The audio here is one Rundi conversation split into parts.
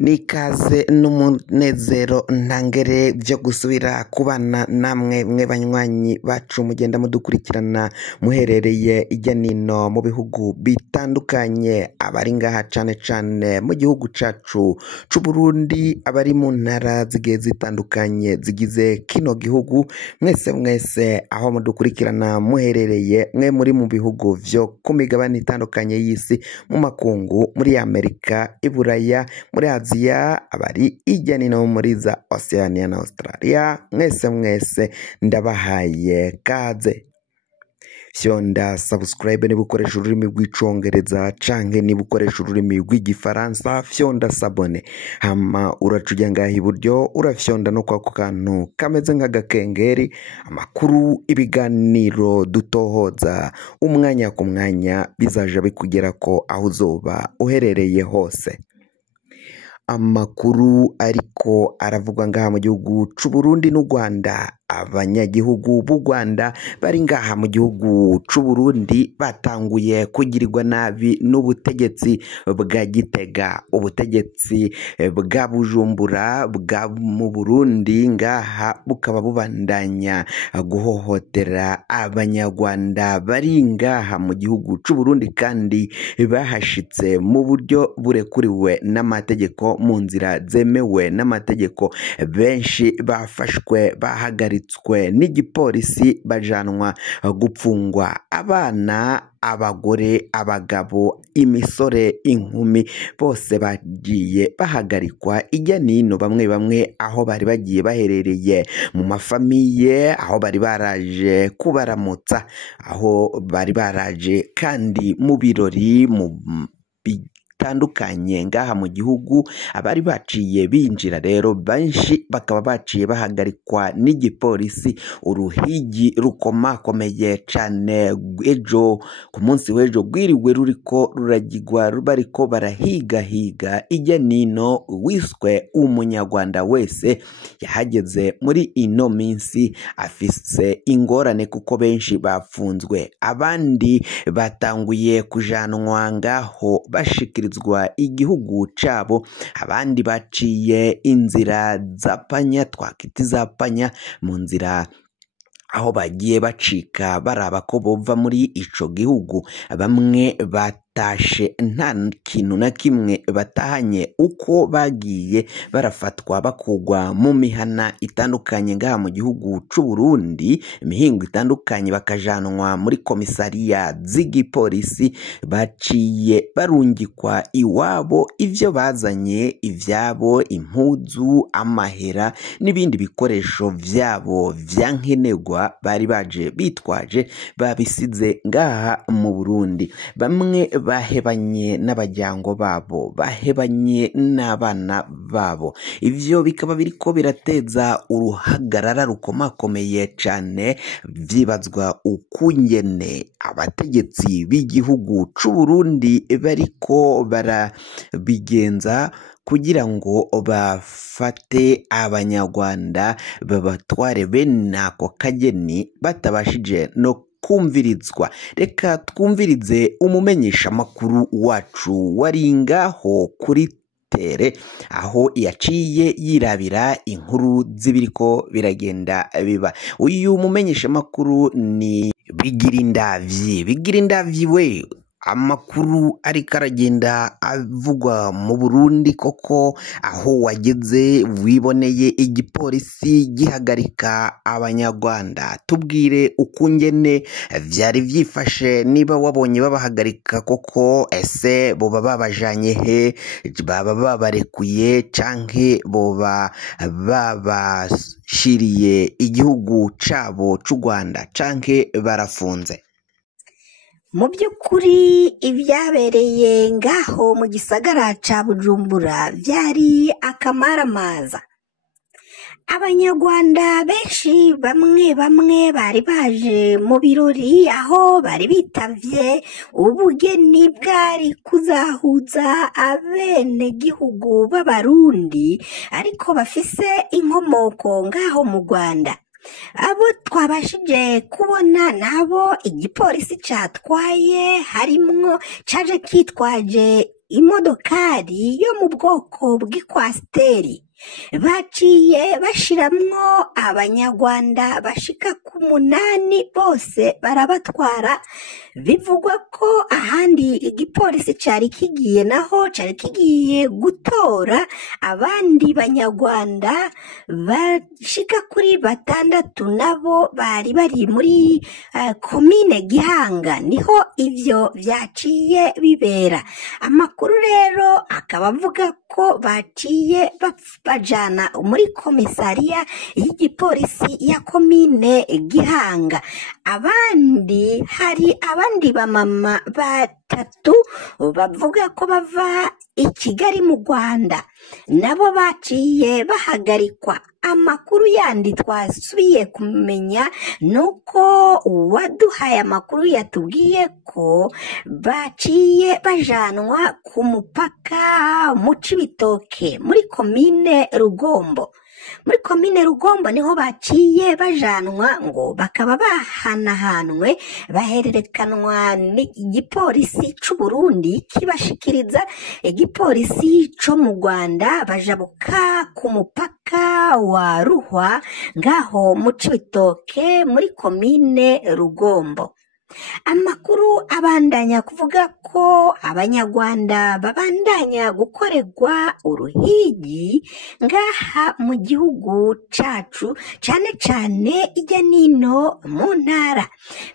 Nikaze n'umunezero ntangere byo gusubira kubana namwe mwe banywanyi bacu mugenda mudukurikirana muherereye ijya nino mu bihugu bitandukanye, abari ngaha cane mu gihugu cacu c'u Burundi, abari mu ntara zigiye zitandukanye zigize kino gihugu, mwese aho mudukurikirana muherereye, mwe muri mu bihugu vyo ku migabane itandukanye y'isi, mu makungu, muri Amerika, i Buraya, muri Aziya, abari ijya nino muri za Oceania na Australia, mwese ndabahaye kaze. Fyonda subscribe niba ukoresha ururimi rw'icongereza canke niba ukoresha ururimi rw'igifaransa, fyonda sabone, hama uracuja ngaha iburyo urafyonda no kwako kantu kameze nk'agakengeri, amakuru, ibiganiro dutohoza umwanya ku mwanya bizaja bikugerako aho uzoba uherereye hose. Amakuru ariko aravugwa ngaha mu gihugu c'u Burundi n'u Rwanda, abanyagihugu b'u Rwanda bari ngaha mu gihugu c'u Burundi batanguye kugirirwa nabi n'ubutegetsi bwa Gitega, ubutegetsi bwa Bujumbura bwa mu Burundi ngaha bukaba bubandanya guhohotera abanyarwanda bari ngaha mu gihugu c'u Burundi kandi bahashitse mu buryo burekuriwe n'amategeko, mu nzira zemewe n'amategeko. Benshi bafashwe bahagaritswe n'igipolisi bajanwa gupfungwa, abana, abagore, abagabo, imisore, inkumi, bose bagiye bahagarikwa ijya nino, bamwe aho bari bagiye baherereye mu mafamiye, aho bari baraje kubaramutsa, aho bari baraje kandi mu birori mu bitandukanye ngaha mu gihugu. Abari baciye binjira rero benshi bakaba baciye bahagarikwa n'igipolisi, uruhigi rukomakomeye cane. Ejo ku munsi w'ejo rwiriwe ruriko ruragirwa, bariko barahiga ijya nino wiswe umunyarwanda wese yahageze muri ino minsi afise ingorane, kuko benshi bafunzwe, abandi batanguye kujanwa ngaho bashikirizwa igihugu cabo, abandi baciye inzira zapanya, twakita zapanya, mu nzira aho bagiye bacika baraba ko bova muri ico gihugu. Bamwe batashe nta kintu na kimwe batahanye, uko bagiye barafatwa bakugwa mu mihana itandukanye ngaha mu gihugu c'u Burundi, imihingo itandukanye, bakajanwa muri komisariya z'igipolisi, baciye barungikwa iwabo, ivyo bazanye ivyabo, impuzu, amahera n'ibindi bikoresho vyabo vyankenerwa bari baje bitwaje babisize ngaha mu Burundi. Bamwe bahebanye n'abajyango babo, bahebanye n'abana babo, ivyo bikaba biriko birateza uruhagarara rukomakomeye cane. Vyibazwa ukungene abategetsi b'igihugu c'u Burundi bariko barabigenza kugira ngo bafate abanyarwanda babatware bene ako kageni batabashije no kumvirizwa. Reka twumvirize umumenyesha makuru wacu wari ngaho kuri tere, aho yaciye yirabira inkuru zibiriko biragenda biba. Uyu mumenyesha makuru ni Bigirindavyi we, amakuru ariko aragenda avugwa mu Burundi koko, aho wageze wiboneye igipolisi gihagarika abanyarwanda. Tubwire ukungene vyari vyifashe, niba wabonye babahagarika koko, ese boba babajanye he, baba babarekuye canke boba babashiriye igihugu cabo c'u Rwanda canke barafunze? Mu by'ukuri ibyabereye ngaho mu gisagara ca Bujumbura vyari akamaramaza. Abanyarwanda benshi bamwe bari baje mu birori, aho bari bitavye ubugeni bwari kuzahuza abenegihugu b'Abarundi ariko bafise inkomoko ngaho mu Rwanda. Abo twabashije kubona nabo igipolisi catwaye harimwo caje kitwaje imodokari yo mu bwoko bw'ikwasiteri baciye bashiramwo abanyarwanda bashika ku 8 bose barabatwara. Bivugwa ko ahandi igipolisi cari kigiye gutora abandi banyarwanda bashika kuri 6 nabo bari muri komine Gihanga, niho ivyo vyaciye bibera. Amakuru rero akaba avuga ko baciye bajana muri komisariya y'igipolisi ya komine Gihanga. Hari abandi bamama 3 bavuga ko bava i Kigali mu Rwanda, nabo baciye bahagarikwa. Amakuru yandi twasubiye kumenya nuko uwaduhaye amakuru yatubwiye ko baciye bajanwa ku mupaka mu Cibitoke muri komine Rugombo. Muri komine Rugombo niho baciye bajanwa ngo bakaba bahanahanwe, bahererekanwa n'igipolisi c'u Burundi kibashikiriza igipolisi co mu Rwanda, bajabuka ku mupaka wa Ruhwa ngaho mu Cibitoke muri komine Rugombo. Amakuru abandanya kuvuga ko abanyarwanda babandanya gukorerwa uruhigi ngaha mu gihugu cacu, cane cane irya nino mu ntara.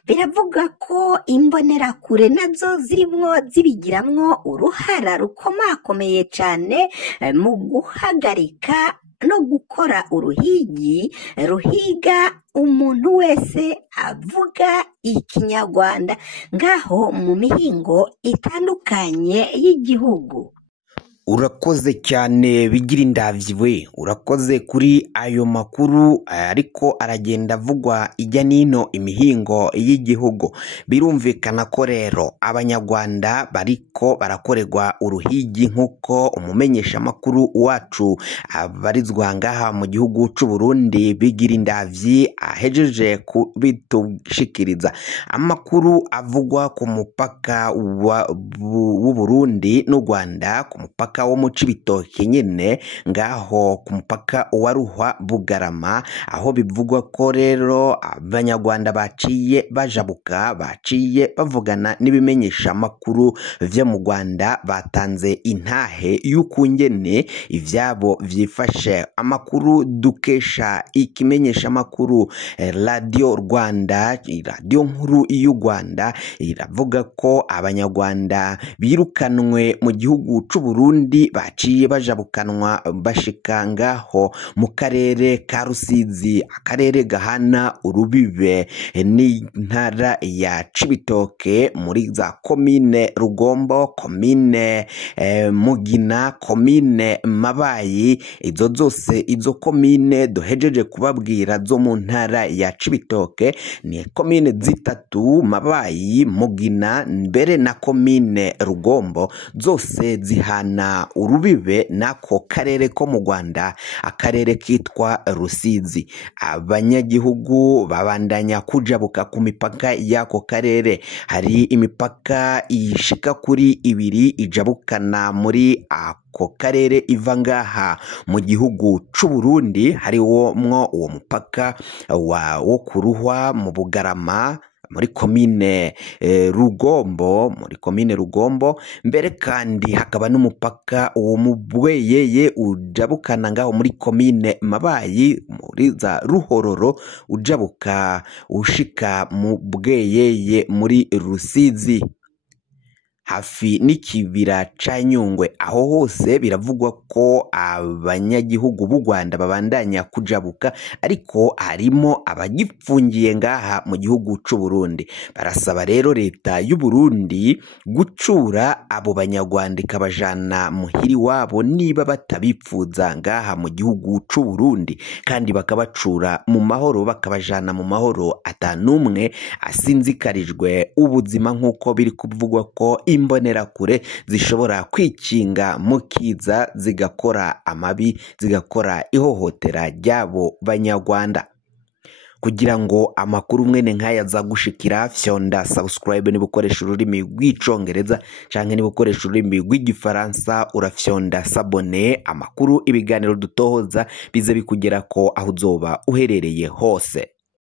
Biravuga ko imbonerakure nazo zibigiramwo uruhara rukomakomeye cane mu guhagarika no gukora uruhigi ruhiga umuntu wese avuga ikinyarwanda ngaho mu mihingo itandukanye y'igihugu. Urakoze cyane bigira indavyi we, urakoze kuri ayo makuru ariko aragenda avugwa ijya nino imihingo y'igihugu. Birumvikana ko rero abanyarwanda bariko barakorerwa uruhigi nk'uko umumenyesha makuru wacu abarizwa ngaha mu gihugu c'u Burundi bigira indavyi ahejeje kubitushikiriza. Amakuru avugwa ku mupaka w'u Burundi n'u Rwanda, ku mupaka wo mu Cibitoke nyene ngaho ku mupaka wa Ruhwa Bugarama, aho bivugwa ko rero abanyarwanda baciye bajabuka, baciye bavugana n'ibimenyesha makuru vyo mu Rwanda, batanze intahe y'ukungene ivyabo vyifashe. Amakuru dukesha ikimenyesha makuru Radio Rwanda, radio nkuru y'u Rwanda, iravuga ko abanyarwanda birukanwe mu gihugu c'u Burundi baciye bajabukanwa bashika ngaho mu karere ka Rusizi, akarere gahana urubibe n'intara ya Cibitoke muri za komine Rugombo, komine Mugina, komine Mabayi. Izo zose izo komine duhejeje kubabwira zo mu ntara ya Cibitoke ni komine 3: Mabayi, Mugina mbere na komine Rugombo, zose zihana urubibe nako karere ko mu Rwanda, akarere kitwa Rusizi. Abanyagihugu babandanya kujabuka ku mipaka y'ako karere. Hari imipaka ishika kuri 2 ijabukana muri ako karere iva ngaha mu gihugu c'u Burundi. Hariwo uwo mupaka wo kuruhwa mu Bugarama muri komine Rugombo, mbere kandi hakaba n'umupaka wo mu Bweyeye ujabukana ngaho muri komine Mabayi, muri za Ruhororo ujabuka ushika mu Bweyeye muri Rusizi hafi n'ikibira ca Nyungwe. Aho hose biravugwa ko abanyagihugu b'u Rwanda babandanya kujabuka, ariko harimo abagipfungiye ngaha mu gihugu c'u Burundi. Barasaba rero leta y'u Burundi gucura abo banyarwanda ikabajana muhiri wabo niba batabipfuza ngaha mu gihugu c'u Burundi, kandi bakabacura mu mahoro, bakabajana mu mahoro atanumwe asinzikarijwe ubuzima, nk'uko biri kuvugwa ko imbonerakure zishobora kwikinga mu kiza zigakora amabi, zigakora ihohotera ry'abo banyarwanda. kugira ngo amakuru mwene nk'aya azagushikira fyonda subscribe niba ukoresha ururimi rw'icongereza canke niba ukoresha ururimi rw'igifaransa urafyonda sabone amakuru ibiganiro dutohoza bize bikugera ko aho uzoba uherereye hose.